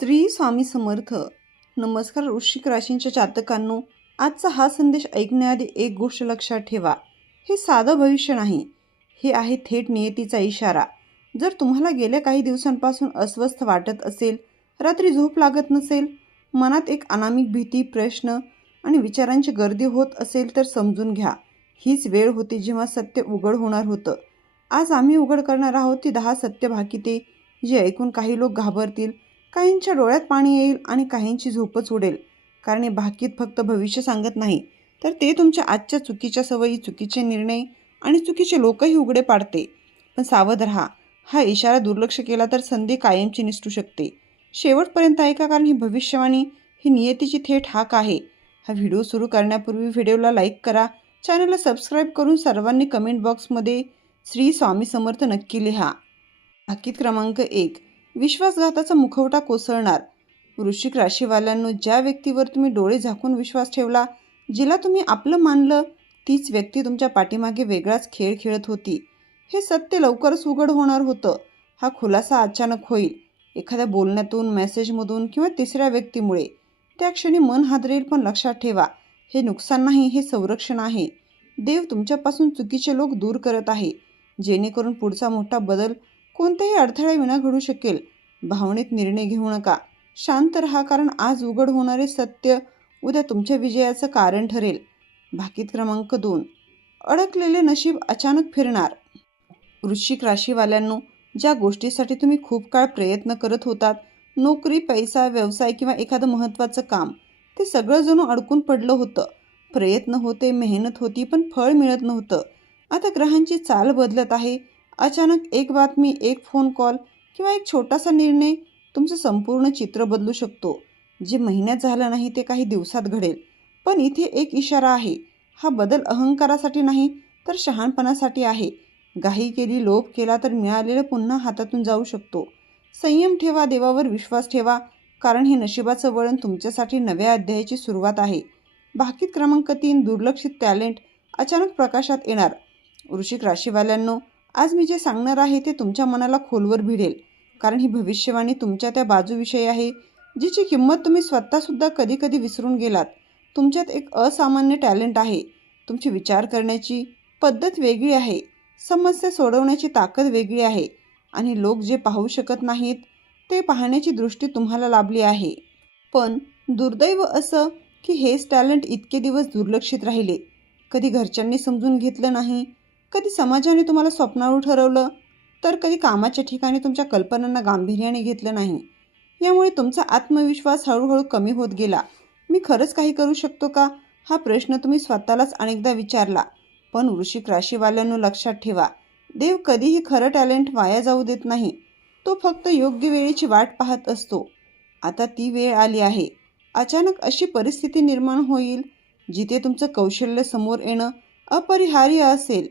श्री स्वामी समर्थ. नमस्कार वृश्चिक राशींच्या जातकांनो, आजचा हा संदेश ऐकण्याआधी एक गोष्ट लक्षात ठेवा. हे साधं भविष्य नाही, हे आहे थेट नियतीचा इशारा. जर तुम्हाला गेल्या काही दिवसांपासून अस्वस्थ वाटत असेल, रात्री झोप लागत नसेल, मनात एक अनामिक भीती, प्रश्न आणि विचारांची गर्दी होत असेल, तर समजून घ्या, हीच वेळ होती जेव्हा सत्य उघड होणार होतं. आज आम्ही उघड करणार आहोत ती 10 सत्य भाकिते, जे ऐकून काही लोक घाबरतील, काहींच्या डोळ्यात पाणी येईल आणि काहींची झोपच उडेल. कारण हे भाकीत फक्त भविष्य सांगत नाही, तर ते तुमच्या आजच्या चुकीच्या सवयी, चुकीचे निर्णय आणि चुकीचे लोकही उघडे पाडते. पण सावध राहा, हा इशारा दुर्लक्ष केला तर संधी कायमची निसटू शकते. शेवटपर्यंत ऐका, कारण ही भविष्यवाणी ही नियतीची थेट हाक आहे. हा व्हिडिओ सुरू करण्यापूर्वी व्हिडिओला लाईक करा, चॅनलला सबस्क्राईब करून सर्वांनी कमेंट बॉक्समध्ये श्री स्वामी समर्थ नक्की लिहा. भाकीत क्रमांक 1. विश्वासघाताचा मुखवटा कोसळणार. वृश्चिक राशीवाल्यांनो, ज्या व्यक्तीवर तुम्ही डोळे झाकून विश्वास ठेवला, जिला तुम्ही आपलं मानलं, तीच व्यक्ती तुमच्या पाठीमागे वेगळाच खेळ खेळत होती. हे सत्य लवकरच उघड होणार होतं. हा खुलासा अचानक होईल, एखाद्या बोलण्यातून, मेसेजमधून किंवा तिसऱ्या व्यक्तीमुळे. त्या क्षणी मन हादरेल, पण लक्षात ठेवा, हे नुकसान नाही, हे संरक्षण आहे. देव तुमच्यापासून चुकीचे लोक दूर करत आहे, जेणेकरून पुढचा मोठा बदल कोणत्याही अडथळ्याविना घडू शकेल. भावनेत निर्णय घेऊ नका, शांत रहा, कारण आज उघड होणारे सत्य उद्या तुमच्या विजयाचं कारण ठरेल. भाकीत क्रमांक 2. अडकलेले नशीब अचानक फिरणार. वृश्चिक राशीवाल्यांनो, ज्या गोष्टीसाठी तुम्ही खूप काळ प्रयत्न करत होतात, नोकरी, पैसा, व्यवसाय किंवा एखादं महत्त्वाचं काम, ते सगळं जणू अडकून पडलं होतं. प्रयत्न होते, मेहनत होती, पण फळ मिळत नव्हतं. आता ग्रहांची चाल बदलत आहे. अचानक एक बातमी, एक फोन कॉल किंवा एक छोटासा निर्णय तुमचं संपूर्ण चित्र बदलू शकतो. जे महिन्यात झालं नाही, ते काही दिवसात घडेल. पण इथे एक इशारा आहे. हा बदल अहंकारासाठी नाही, तर शहाणपणासाठी आहे. घाई केली, लोभ केला, तर मिळालेलं पुन्हा हातातून जाऊ शकतो. संयम ठेवा, देवावर विश्वास ठेवा, कारण हे नशिबाचं वळण तुमच्यासाठी नव्या अध्यायाची सुरुवात आहे. भाकीत क्रमांक 3. दुर्लक्षित टॅलेंट अचानक प्रकाशात येणार. वृश्चिक राशीवाल्यांनो, आज मी जे सांगणार आहे ते तुमच्या मनाला खोलवर भिडेल, कारण ही भविष्यवाणी तुमच्या त्या बाजूविषयी आहे, जिची किंमत तुम्ही स्वतःसुद्धा कधी कधी विसरून गेलात. तुमच्यात एक असामान्य टॅलेंट आहे. तुमची विचार करण्याची पद्धत वेगळी आहे, समस्या सोडवण्याची ताकद वेगळी आहे, आणि लोक जे पाहू शकत नाहीत, ते पाहण्याची दृष्टी तुम्हाला लाभली आहे. पण दुर्दैव असं की हेच टॅलेंट इतके दिवस दुर्लक्षित राहिले. कधी घरच्यांनी समजून घेतलं नाही, कधी समाजाने तुम्हाला स्वप्नाळू ठरवलं, तर कधी कामाच्या ठिकाणी तुमच्या कल्पनांना गांभीर्याने घेतलं नाही. यामुळे तुमचा आत्मविश्वास हळूहळू कमी होत गेला. मी खरंच काही करू शकतो का, हा प्रश्न तुम्ही स्वतःलाच अनेकदा विचारला. पण वृश्चिक राशीवाल्यांनो, लक्षात ठेवा, देव कधीही खरं टॅलेंट वाया जाऊ देत नाही. तो फक्त योग्य वेळेची वाट पाहत असतो. आता ती वेळ आली आहे. अचानक अशी परिस्थिती निर्माण होईल, जिथे तुमचं कौशल्य समोर येणं अपरिहार्य असेल.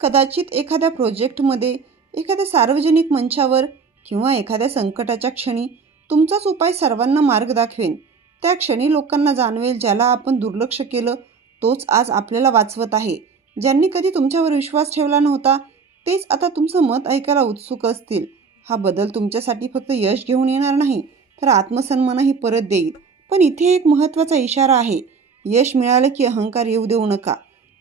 कदाचित एखाद्या प्रोजेक्टमध्ये, एखाद्या सार्वजनिक मंचावर किंवा एखाद्या संकटाच्या क्षणी तुमचाच उपाय सर्वांना मार्ग दाखवेन. त्या क्षणी लोकांना जाणवेल, ज्याला आपण दुर्लक्ष केलं तोच आज आपल्याला वाचवत आहे. ज्यांनी कधी तुमच्यावर विश्वास ठेवला नव्हता, तेच आता तुमचं मत ऐकायला उत्सुक असतील. हा बदल तुमच्यासाठी फक्त यश घेऊन येणार नाही, तर आत्मसन्मानही परत देईल. पण इथे एक महत्त्वाचा इशारा आहे. यश मिळालं की अहंकार येऊ देऊ नका,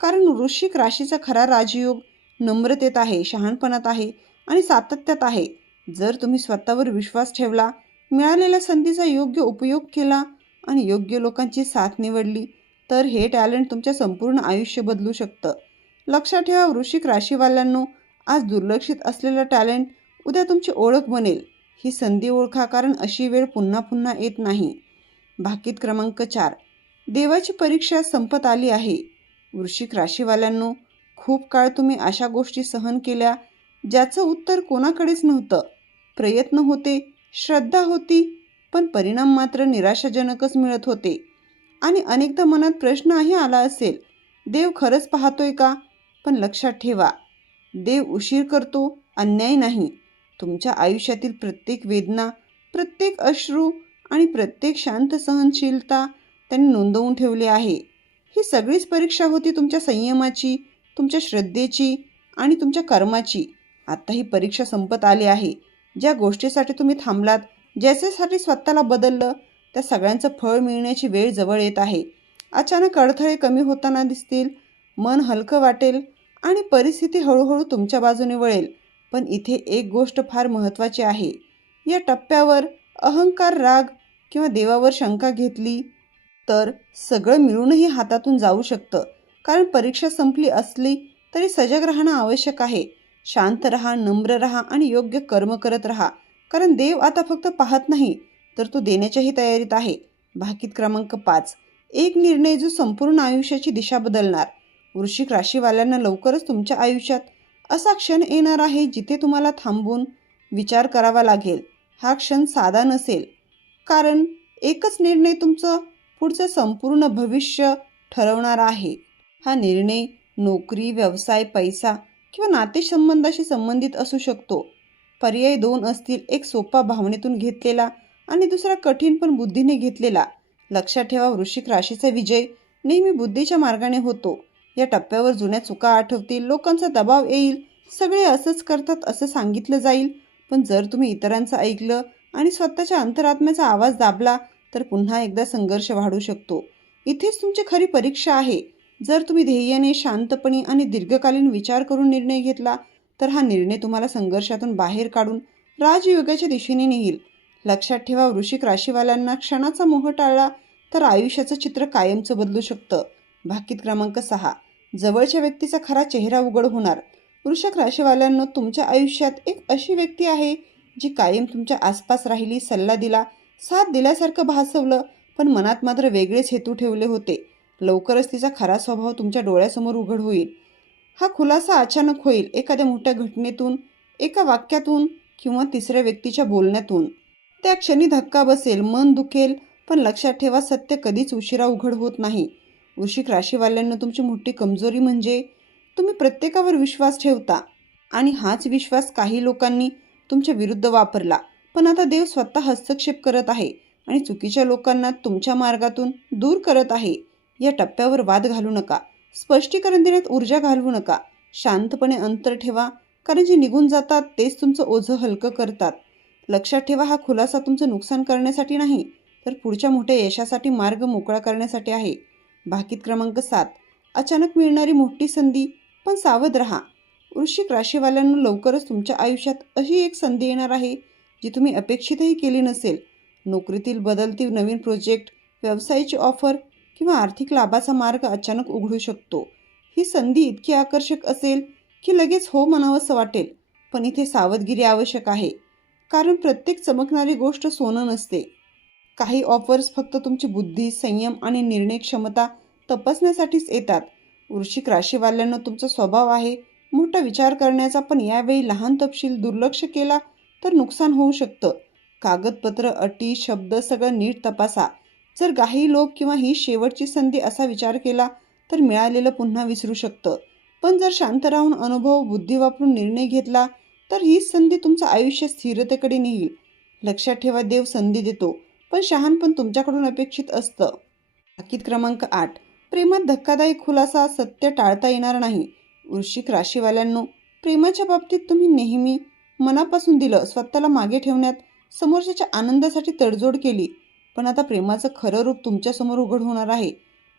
कारण वृश्चिक राशीचा खरा राजयोग नम्रतेत आहे, शहाणपणात आहे आणि सातत्यात आहे. जर तुम्ही स्वतःवर विश्वास ठेवला, मिळालेल्या संधीचा योग्य उपयोग केला आणि योग्य लोकांची साथ निवडली, तर हे टॅलेंट तुमच्या संपूर्ण आयुष्य बदलू शकतं. लक्षात ठेवा वृश्चिक राशीवाल्यांनो, आज दुर्लक्षित असलेलं टॅलेंट उद्या तुमची ओळख बनेल. ही संधी ओळखा, कारण अशी वेळ पुन्हा पुन्हा येत नाही. भाकीत क्रमांक 4. देवाची परीक्षा संपत आली आहे. वृश्चिक राशीवाल्यांनो, खूप काळ तुम्ही अशा गोष्टी सहन केल्या, ज्याचं उत्तर कोणाकडेच नव्हतं. प्रयत्न होते, श्रद्धा होती, पण परिणाम मात्र निराशाजनकच मिळत होते. आणि अनेकदा मनात प्रश्नही आला असेल, देव खरंच पाहतोय का? पण लक्षात ठेवा, देव उशीर करतो, अन्याय नाही. तुमच्या आयुष्यातील प्रत्येक वेदना, प्रत्येक अश्रू आणि प्रत्येक शांत सहनशीलता त्यांनी नोंदवून ठेवली आहे. ही सगळीच परीक्षा होती तुमच्या संयमाची, तुमच्या श्रद्धेची आणि तुमच्या कर्माची. आता ही परीक्षा संपत आली आहे. ज्या गोष्टीसाठी तुम्ही थांबलात, ज्याच्यासाठी स्वतःला बदललं त्या सगळ्यांचं फळ मिळण्याची वेळ जवळ येत आहे. अचानक अडथळे कमी होताना दिसतील, मन हलकं वाटेल आणि परिस्थिती हळूहळू तुमच्या बाजूने वळेल. पण इथे एक गोष्ट फार महत्त्वाची आहे. या टप्प्यावर अहंकार, राग किंवा देवावर शंका घेतली तर सगळं मिळूनही हातातून जाऊ शकतं. कारण परीक्षा संपली असली तरी सजग राहणं आवश्यक आहे. शांत राहा, नम्र राहा आणि योग्य कर्म करत राहा. कारण देव आता फक्त पाहत नाही तर तो देण्याच्याही तयारीत आहे. भाकीत क्रमांक 5. एक निर्णय जो संपूर्ण आयुष्याची दिशा बदलणार. वृश्चिक राशीवाल्यांना लवकरच तुमच्या आयुष्यात असा क्षण येणार आहे जिथे तुम्हाला थांबून विचार करावा लागेल. हा क्षण साधा नसेल, कारण एकच निर्णय तुमचं पुढचं संपूर्ण भविष्य ठरवणार आहे. हा निर्णय नोकरी, व्यवसाय, पैसा किंवा नातेसंबंधाशी संबंधित असू शकतो. पर्याय 2 असतील, एक सोपा भावनेतून घेतलेला आणि दुसरा कठीण पण बुद्धीने घेतलेला. लक्षात ठेवा, वृश्चिक राशीचा विजय नेहमी बुद्धीच्या मार्गाने होतो. या टप्प्यावर जुन्या चुका आठवतील, लोकांचा दबाव येईल, सगळे असंच करतात असं सांगितलं जाईल. पण जर तुम्ही इतरांचं ऐकलं आणि स्वतःच्या अंतरात्म्याचा आवाज दाबला तर पुन्हा एकदा संघर्ष वाढू शकतो. इथेच तुमची खरी परीक्षा आहे. जर तुम्ही ध्येयाने, शांतपणे आणि दीर्घकालीन विचार करून निर्णय घेतला तर हा निर्णय तुम्हाला संघर्षातून बाहेर काढून राजयोगाच्या दिशेने नेईल. लक्षात ठेवा, वृश्चिक राशीवाल्यांना क्षणाचा मोह टाळला तर आयुष्याचं चित्र कायमचं बदलू शकतं. भाकीत क्रमांक 6. जवळच्या व्यक्तीचा खरा चेहरा उघड होणार. वृश्चिक राशीवाल्यांना तुमच्या आयुष्यात एक अशी व्यक्ती आहे जी कायम तुमच्या आसपास राहिली, सल्ला दिला, साथ दिल्यासारखं भासवलं, पण मनात मात्र वेगळेच हेतू ठेवले होते. लवकरच तिचा खरा स्वभाव तुमच्या डोळ्यासमोर उघड होईल. हा खुलासा अचानक होईल, एखाद्या मोठ्या घटनेतून, एका वाक्यातून किंवा तिसऱ्या व्यक्तीच्या बोलण्यातून. त्या क्षणी धक्का बसेल, मन दुखेल, पण लक्षात ठेवा, सत्य कधीच उशिरा उघड होत नाही. वृश्चिक राशीवाल्यांना तुमची मोठी कमजोरी म्हणजे तुम्ही प्रत्येकावर विश्वास ठेवता आणि हाच विश्वास काही लोकांनी तुमच्या विरुद्ध वापरला. पण आता देव स्वतः हस्तक्षेप करत आहे आणि चुकीच्या लोकांना तुमच्या मार्गातून दूर करत आहे. या टप्प्यावर वाद घालू नका, स्पष्टीकरण देण्यात ऊर्जा घालवू नका. शांतपणे अंतर ठेवा, कारण जे निघून जातात तेच तुमचं ओझं हलकं करतात. लक्षात ठेवा, हा खुलासा तुमचं नुकसान करण्यासाठी नाही तर पुढच्या मोठ्या यशासाठी मार्ग मोकळा करण्यासाठी आहे. भाकीत क्रमांक 7. अचानक मिळणारी मोठी संधी, पण सावध राहा. वृश्चिक राशीवाल्यांना लवकरच तुमच्या आयुष्यात अशी एक संधी येणार आहे जी तुम्ही अपेक्षितही केली नसेल. नोकरीतील बदलती नवीन प्रोजेक्ट, व्यवसायाची ऑफर किंवा आर्थिक लाभाचा मार्ग अचानक उघडू शकतो. ही संधी इतकी आकर्षक असेल की लगेच हो म्हणावंसं वाटेल. पण इथे सावधगिरी आवश्यक आहे, कारण प्रत्येक चमकणारी गोष्ट सोनं नसते. काही ऑफर्स फक्त तुमची बुद्धी, संयम आणि निर्णय क्षमता तपासण्यासाठीच येतात. वृश्चिक राशीवाल्यांना तुमचा स्वभाव आहे मोठा विचार करण्याचा, पण यावेळी लहान तपशील दुर्लक्ष केला तर नुकसान होऊ शकतं. कागदपत्र, अटी, शब्द सगळं नीट तपासा. जर काही लोभ किंवा ही शेवटची संधी असा विचार केला तर मिळालेलं पुन्हा विसरू शकतं. पण जर शांत राहून अनुभव, बुद्धी वापरून निर्णय घेतला तर हीच संधी तुमचं आयुष्य स्थिरतेकडे नेईल. लक्षात ठेवा, देव संधी देतो, पण शहाणपण तुमच्याकडून अपेक्षित असतं. भाकीत क्रमांक 8. प्रेमात धक्कादायक खुलासा, सत्य टाळता येणार नाही. वृश्चिक राशीवाल्यांनो, प्रेमाच्या बाबतीत तुम्ही नेहमी मनापासून दिलं, स्वतःला मागे ठेवण्यात, समोरच्याच्या आनंदासाठी तडजोड केली. पण आता प्रेमाचं खरं रूप तुमच्यासमोर उघड होणार आहे.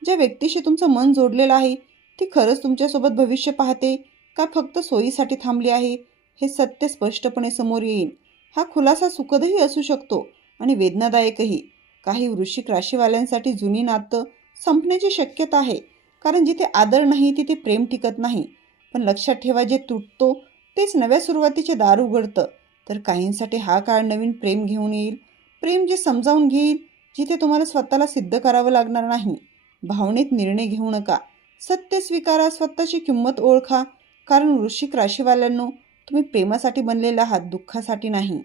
ज्या व्यक्तीशी तुमचं मन जोडलेलं आहे ती खरंच तुमच्यासोबत भविष्य पाहते का फक्त सोयीसाठी थांबली आहे, हे सत्य स्पष्टपणे समोर येईल. हा खुलासा सुखदही असू शकतो आणि वेदनादायकही. काही वृश्चिक राशीवाल्यांसाठी जुनी नातं संपण्याची शक्यता आहे, कारण जिथे आदर नाही तिथे प्रेम टिकत नाही. पण लक्षात ठेवा, जे तुटतो तेच नव्या सुरुवातीचे दार उघडतं. तर काहींसाठी हा काळ नवीन प्रेम घेऊन येईल, प्रेम जे समजावून घेईल, जिथे तुम्हाला स्वतःला सिद्ध करावं लागणार नाही. भावनेत निर्णय घेऊ नका, सत्य स्वीकारा, स्वतःची किंमत ओळखा. कारण वृश्चिक राशीवाल्यांनो, तुम्ही प्रेमासाठी बनलेले आहात, दुःखासाठी नाही.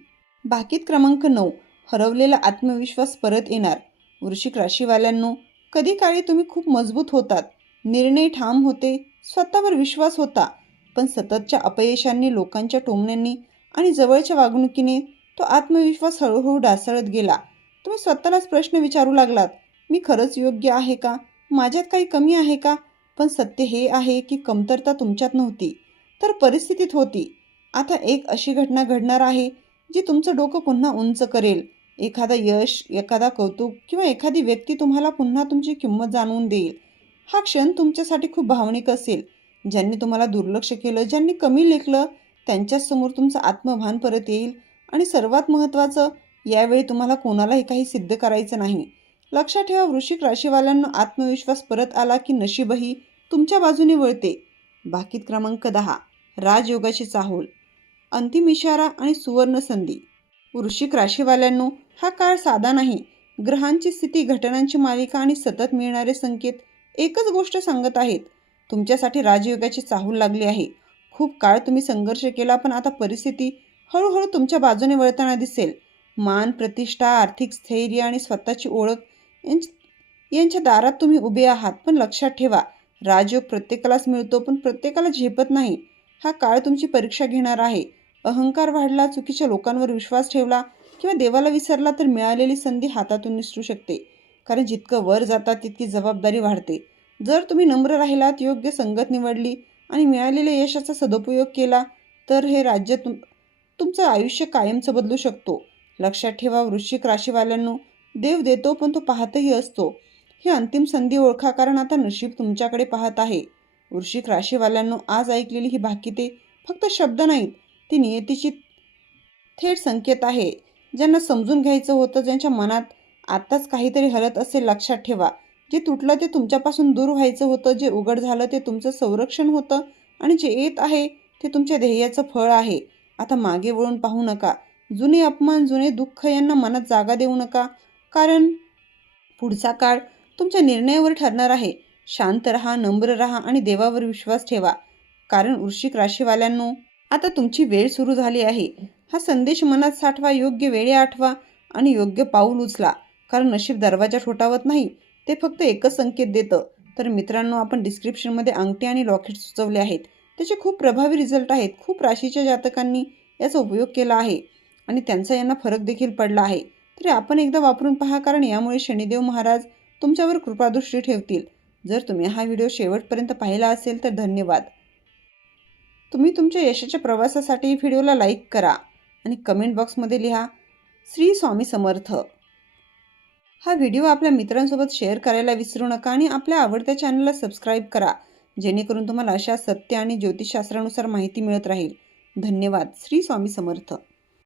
भाकीत क्रमांक 9. हरवलेला आत्मविश्वास परत येणार. वृश्चिक राशीवाल्यांनो, कधी काळी तुम्ही खूप मजबूत होतात, निर्णय ठाम होते, स्वतःवर विश्वास होता. पण सततच्या अपयशांनी, लोकांच्या टोमण्यांनी आणि जवळच्या वागणुकीने तो आत्मविश्वास हळूहळू ढासळत गेला. तुम्ही स्वतःलाच प्रश्न विचारू लागलात, मी खरंच योग्य आहे का, माझ्यात काही कमी आहे का? पण सत्य हे आहे की कमतरता तुमच्यात नव्हती तर परिस्थितीत होती. आता एक अशी घटना घडणार आहे जी तुमचं डोकं पुन्हा उंच करेल. एखादा यश, एखादा कौतुक किंवा एखादी व्यक्ती तुम्हाला पुन्हा तुमची किंमत जाणवून देईल. हा क्षण तुमच्यासाठी खूप भावनिक असेल. ज्यांनी तुम्हाला दुर्लक्ष केलं, ज्यांनी कमी लेखलं, त्यांच्यासमोर तुमचं आत्मभान परत येईल. आणि सर्वात महत्त्वाचं, यावेळी तुम्हाला कोणालाही काही सिद्ध करायचं नाही. लक्षात ठेवा, वृश्चिक राशीवाल्यांना आत्मविश्वास परत आला की नशीबही तुमच्या बाजूने वळते. भाकीत क्रमांक 10, राजयोगाची चाहूल, अंतिम इशारा आणि सुवर्ण संधी. वृश्चिक राशीवाल्यांनो, हा काळ साधा नाही. ग्रहांची स्थिती, घटनांची मालिका आणि सतत मिळणारे संकेत एकच गोष्ट सांगत आहेत. तुमच्यासाठी राजयोगाची चाहूल लागली आहे. खूप काळ तुम्ही संघर्ष केला, पण आता परिस्थिती हळूहळू तुमच्या बाजूने वळताना दिसेल. मान, प्रतिष्ठा, आर्थिक स्थैर्य आणि स्वतःची ओळख यांच्या दारात तुम्ही उभे आहात. पण लक्षात ठेवा, राजयोग प्रत्येकालाच मिळतो, पण प्रत्येकाला झेपत नाही. हा काळ तुमची परीक्षा घेणार आहे. अहंकार वाढला, चुकीच्या लोकांवर विश्वास ठेवला किंवा देवाला विसरला तर मिळालेली संधी हातातून निसटू शकते. कारण जितकं वर जातात तितकी जबाबदारी वाढते. जर तुम्ही नम्र राहिलात, योग्य संगत निवडली आणि मिळालेल्या यशाचा सदुपयोग केला तर हे राज्य तुमचं आयुष्य कायमचं बदलू शकतो. लक्षात ठेवा, वृश्चिक राशीवाल्यांनो, देव देतो पण तो पाहतही असतो. ही अंतिम संधी ओळखा, कारण आता नशीब तुमच्याकडे पाहत आहे. वृश्चिक राशीवाल्यांनो, आज ऐकलेली ही भाकिते फक्त शब्द नाहीत, ती नियतीची थेट संकेत आहे. ज्यांना समजून घ्यायचं होतं, ज्यांच्या मनात आत्ताच काहीतरी हलत असेल, लक्षात ठेवा, जे तुटलं ते तुमच्यापासून दूर व्हायचं होतं, जे उघड झालं ते तुमचं संरक्षण होतं आणि जे येत आहे ते तुमच्या ध्येयाचं फळ आहे. आता मागे वळून पाहू नका. जुने अपमान, जुने दुःख यांना मनात जागा देऊ नका, कारण पुढचा काळ तुमच्या निर्णयावर ठरणार आहे. शांत रहा, नम्र रहा आणि देवावर विश्वास ठेवा, कारण वृश्चिक राशीवाल्यांनो, आता तुमची वेळ सुरू झाली आहे. हा संदेश मनात साठवा, योग्य वेळी आठवा आणि योग्य पाऊल उचला, कारण नशीब दरवाजा ठोठावत नाही, ते फक्त एकच संकेत देतं. तर मित्रांनो, आपण डिस्क्रिप्शनमध्ये अंगठी आणि लॉकेट सुचवले आहेत. त्याचे खूप प्रभावी रिझल्ट आहेत. खूप राशीच्या जातकांनी याचा उपयोग केला आहे आणि त्यांचा यांना फरक देखील पडला आहे. तरी आपण एकदा वापरून पहा, कारण यामुळे शनिदेव महाराज तुमच्यावर कृपादृष्टी ठेवतील. जर तुम्ही हा व्हिडिओ शेवटपर्यंत पाहिला असेल तर धन्यवाद. तुम्ही तुमच्या यशाच्या प्रवासासाठी व्हिडिओला लाईक करा आणि कमेंट बॉक्समध्ये लिहा श्री स्वामी समर्थ. हा व्हिडिओ आपल्या मित्रांसोबत शेअर करायला विसरू नका आणि आपल्या आवडत्या चॅनलला सबस्क्राईब करा, जेणेकरून तुम्हाला अशा सत्य आणि ज्योतिषशास्त्रानुसार माहिती मिळत राहील. धन्यवाद. श्री स्वामी समर्थ.